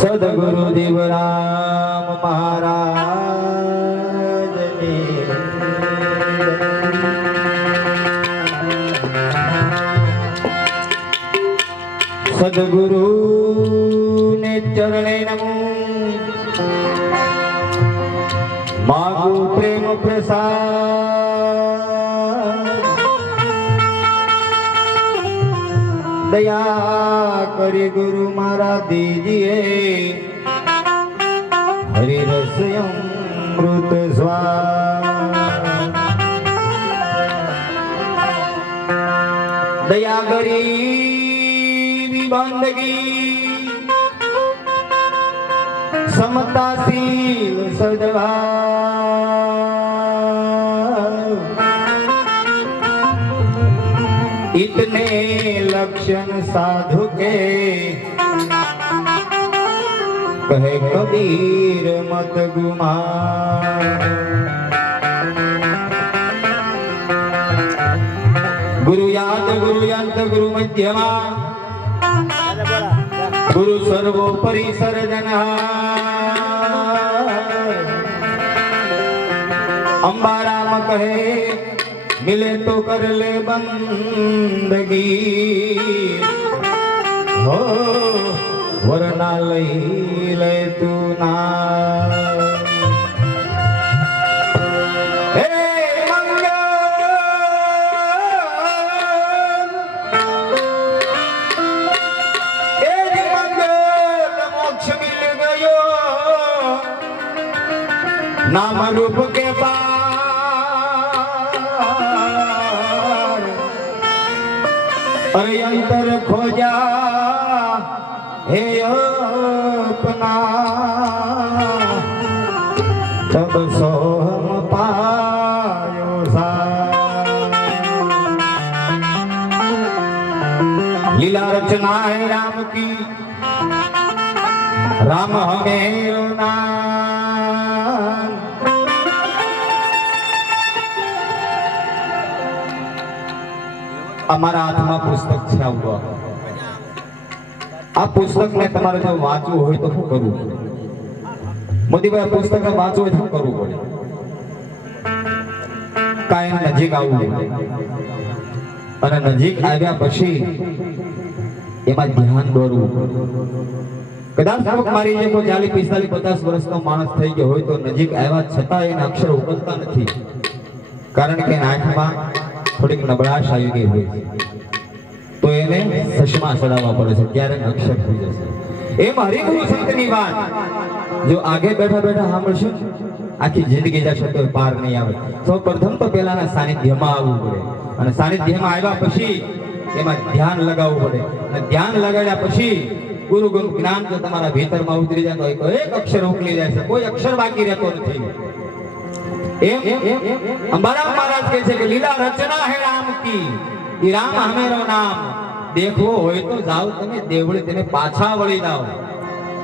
સદગુરુ દેવરામ મહારાજની સદગુરુ ને ચરણે નમો માગુ પ્રેમ પ્રસાદ દયા કરી ગુરુ મારા દીજીએ હરિ રસ અમૃત સ્વાદ દયા કરી બંદગી समताशील सद्भाव इतने लक्षण साधु के कहे कबीर मत गुमान गुरु याद गुरु यंत्र गुरु मध्यमा गुरु सर्वोपरि सर्जनहार अंबाराम कहे मिले तो कर ले बंदगी हो वरना लई ले तू ना नाम रूप के पार अरे अंतर खोजा हे अपना तब सोहम पायो सा लीला रचना है राम की राम हमें ना અમારા હાથમાં પુસ્તક છે આ પુસ્તકને તમારે જો વાંચવું હોય તો શું કરવું પડે મોદીભાઈ પુસ્તકને વાંચવું હોય તો શું કરવું પડે કાયમ નજીક આવવું અને નજીક આવ્યા પછી એમાં ધ્યાન દોરવું કદાચ મારી જે કોઈ 40, 45, 50 વર્ષનો માણસ થઈ ગયો હોય તો નજીક આવ્યા છતાં એને અક્ષર ઉકલતા નથી કારણ કે આંખમાં થોડીક નબળાશ આવી ગઈ હોય તો એને ચશ્મા ચડાવવા પડે છે ત્યારે અક્ષર થઈ જશે એમ હરિગુરુ સંતની વાત જો આગે બેઠા બેઠા સાંભળશું આખી જિંદગી જશે તો પાર નહીં આવે સૌ પ્રથમ તો પેલાના સાનિધ્યમાં આવવું પડે અને સાનિધ્યમાં આવ્યા પછી એમાં ધ્યાન લગાવવું પડે અને ધ્યાન લગાડ્યા પછી ગુરુ જ્ઞાન જો તમારા ભીતરમાં ઉતરી જાય તો એક અક્ષર ઉકલી જાય છે કોઈ અક્ષર બાકી રહેતો નથી अंबाराम महाराज કહે છે કે લીલા રચના હે રામ કી ઈ રામ હમેરો નામ દેખવો હોય તો જાવ તમે દેવળે તેને પાછા વળી જાવ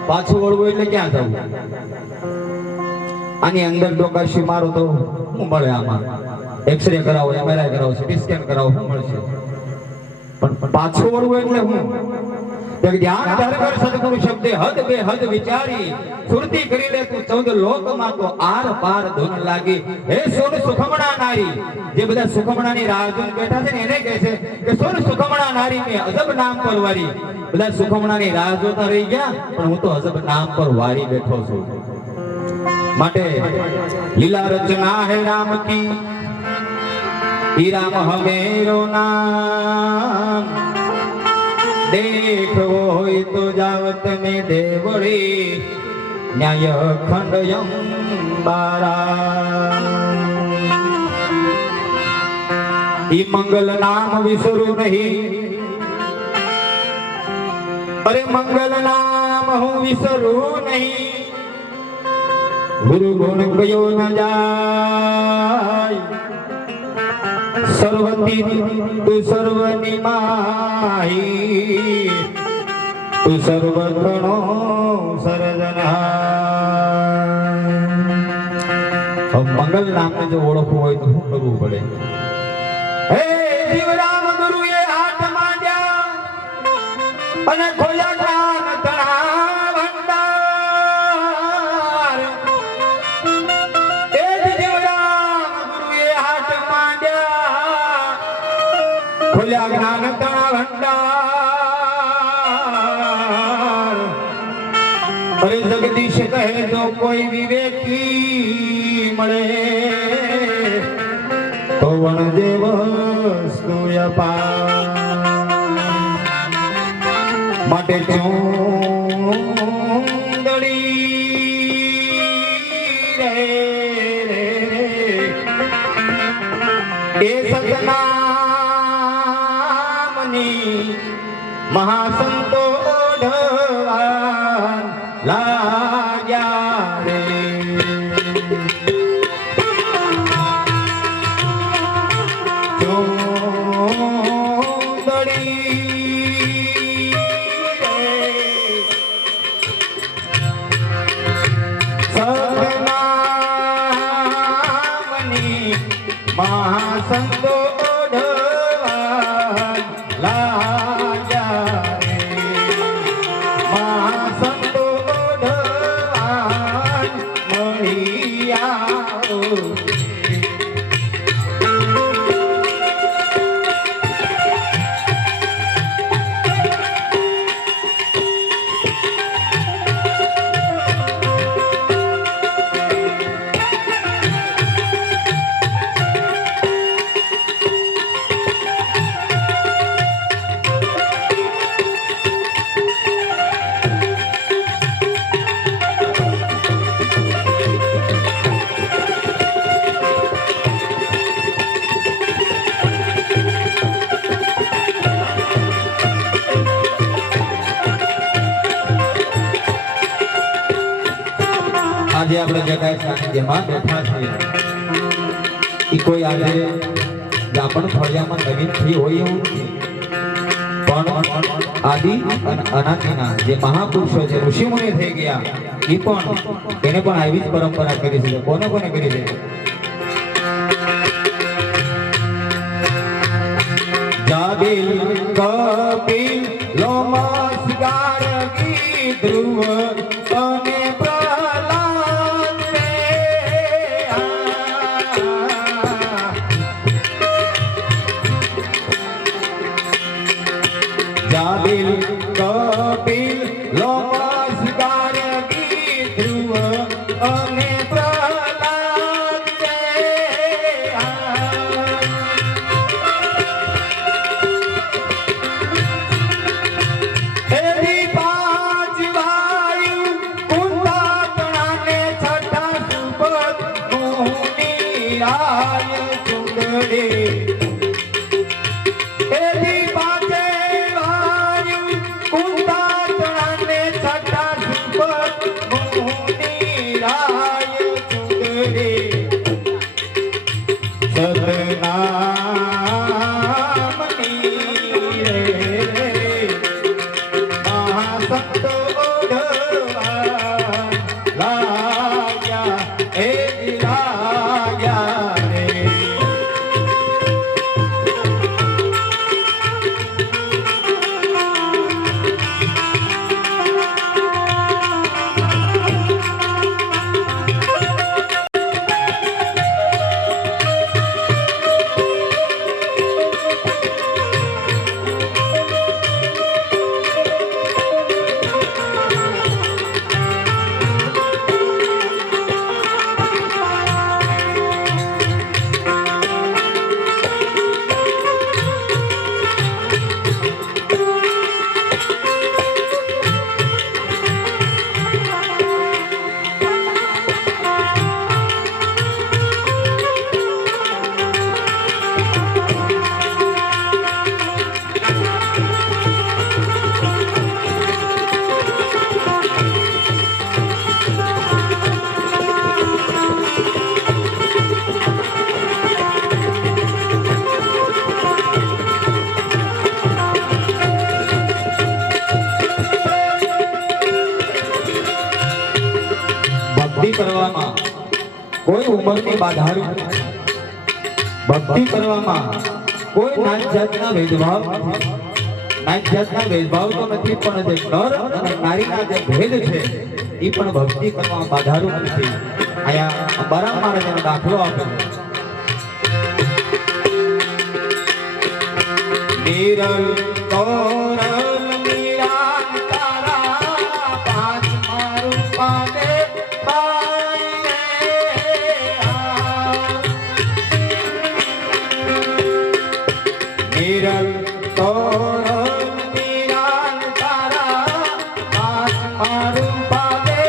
પાછું વળવું એટલે ક્યાં જવું આની અંદર ડોકાશી મારો તો શું મળે આમાં એક્સરે કરાવો એમઆરઆઈ કરાવો સીટી સ્કેન કરાવો શું મળશે પણ પાછું વળવું એટલે હું ધ્યાન ધર કર સદગુરુ શબ્દે હદ બે હદ વિચારી સુરતી કરી લે તું 14 લોકમાં તો આર પાર ધૂન લાગી હે સોન સુખમણા નારી જે બધા સુખમણાની રાહ જોઈને બેઠા છે ને એને કહે છે કે સોન સુખમણા નારી મે અજબ નામ પર વારી બધા સુખમણાની રાહ જોતા રહી ગયા પણ હું તો અજબ નામ પર વારી બેઠો છું માટે લીલા રચના હે રામ કી ઈ રામ હમેરો નામ देखो होय तो जावत में देवड़ी न्याय खंड अंबारा ई मंगल नाम विसरू नहीं अरे मंगल नाम हूँ विसरू नहीं गुरु गुण कयो न जाय सर्वती तू सर्वनी माही तू सर्वगणो सर्जनहार मंगल नाम ने जो ओळखવું હોય તો શું કરવું પડે હે જીવરામ ગુરુએ હાથ માંડ્યા અને ખોલ્યા જ્ઞાન તણા ભંડાર એ જ જીવરામ ગુરુએ હાથ માંડ્યા ખોલ્યા જ્ઞાન તણા ભંડાર અરે જગદીશ કહે જો કોઈ વિવેકી મળે તો વણજે વસ્તુ અપાર માટે ચૂંદડી રે એ સતનામની મહાસંતો ઓઢવા લાગ્યા રે મહાસંતો ઓઢવા લાગ્યા રે મહાસંતો ઓઢવા મળી આવો આજે આપણે જે કાંઈ સાનિધ્યમાં બેઠા છીએ એ કોઈ આજે બ્રાહ્મણ ફળિયામાં નવીન થઈ હોય એવું નથી પણ આદિ અને અનાદિના જે મહાપુરુષો છે ઋષિમુનિ થઈ ગયા એ પણ એને પણ આવી જ પરંપરા કરી છે કોને કોને કરી છે જાબિલ કપિલ લોમસ ગાર્ગી ધ્રુવ અને જાબિલ કપિલ લોમસ ગાર્ગી ધ્રુવ અને પ્રહલાદ એવી પાંચ વાયુ કુંતાપણાને છઠ્ઠા સુપદ મુનિ આય ચુંદડે ભક્તિ કરવામાં કોઈ ઉંમરની બાધા નથી. ભક્તિ કરવામાં કોઈ નાત જાતના ભેદભાવ નથી. નાઈ જાતના ભેદભાવ તો નથી, પણ જે નર અને નારીના જે ભેદ છે એ પણ ભક્તિ કરવામાં બાધારૂપ નથી. અહીંયા અંબારામ મહારાજનો દાખલો આપેલો. નિરલ તોરલ નિરાગ તારા પાંચ મારું પાને નિરલ તોરલ નિરાગ તારા પાંચ મારું પાને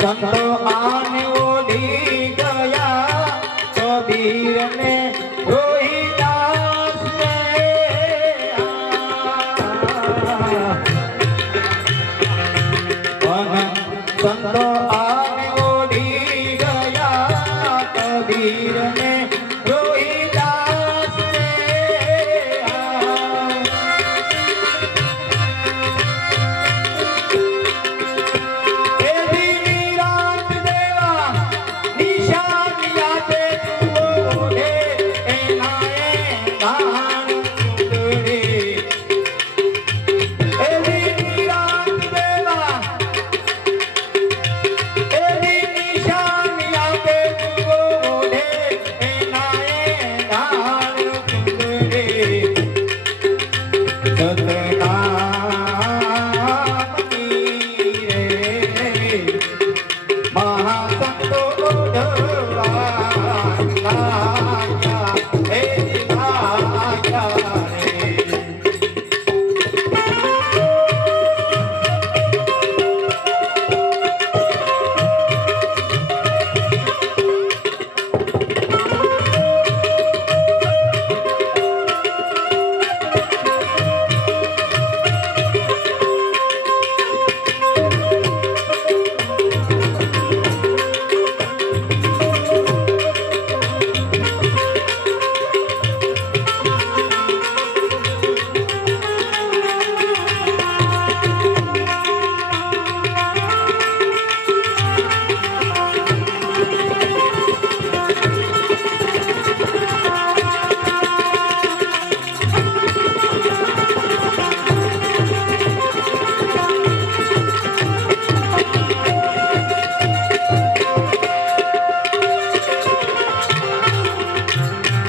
સંતો આને ઓઢી ગયા કબીર ને રોહિદાસ ને સંતો આને ઓઢી ગયા કબીર ને રોહિદાસ ને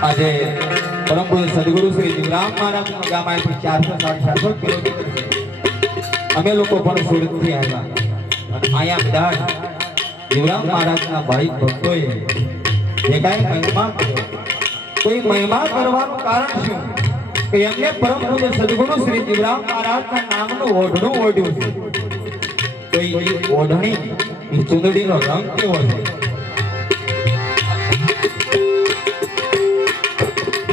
આજે પરમ પૂજ્ય સદગુરુ શ્રી જીવરામ મહારાજનું ગામ અહીંથી 400-450 કિલોમીટર છે. અમે લોકો પણ સુરતથી આવ્યા અને અહીંયા બધા જીવરામ મહારાજના ભાઈ ભક્તોએ જે કાંઈ મહિમા કર્યો, કોઈ મહિમા કરવાનું કારણ શું કે એમને પરમ પૂજ્ય સદગુરુ શ્રી જીવરામ મહારાજના નામનું ઓઢણું ઓઢ્યું છે. તો એ ઓઢણી એ ચૂંદડીનો રંગ કેવો છે?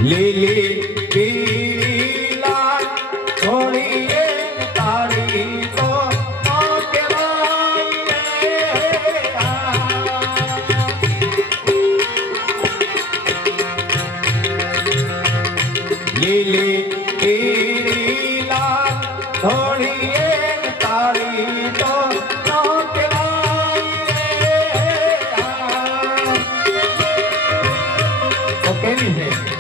લીલી પીલા ઘોડીએ તાળી તો લીલી પીલા ઘોડીએ તાળી તો કેવી છે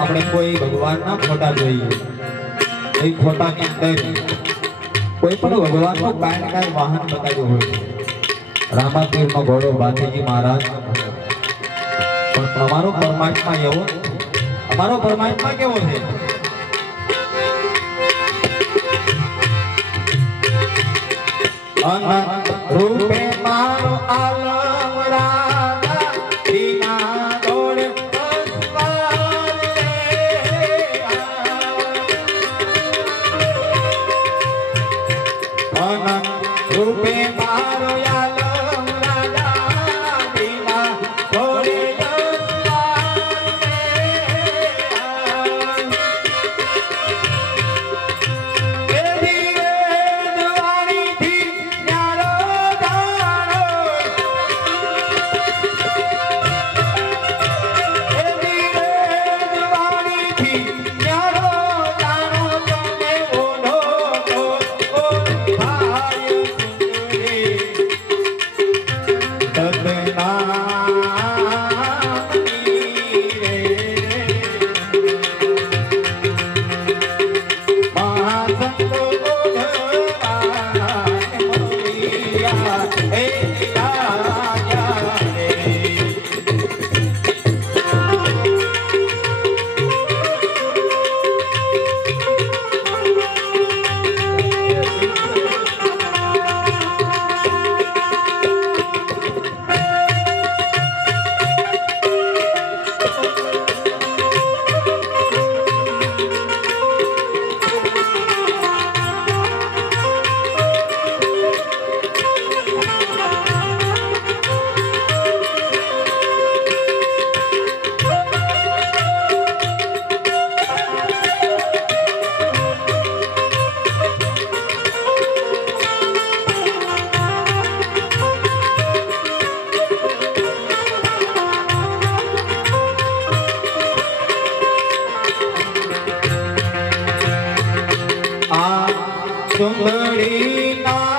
આપણે કોઈ ભગવાનના ફોટા જોઈએ એ ફોટાની અંદર કોઈ પણ ભગવાનનો કાંઈ ને કાંઈ વાહન બતાવ્યું હોય રામાપીરનો ઘોડો ભાતીજી મહારાજ પણ અમારો પરમાત્મા એવો અમારો પરમાત્મા કેવો છે અનંત રૂપે મારો આલમ રાજા વિના દોડ રૂપે મારો આલમ રાજા વિના દોડે ચુંદડી ના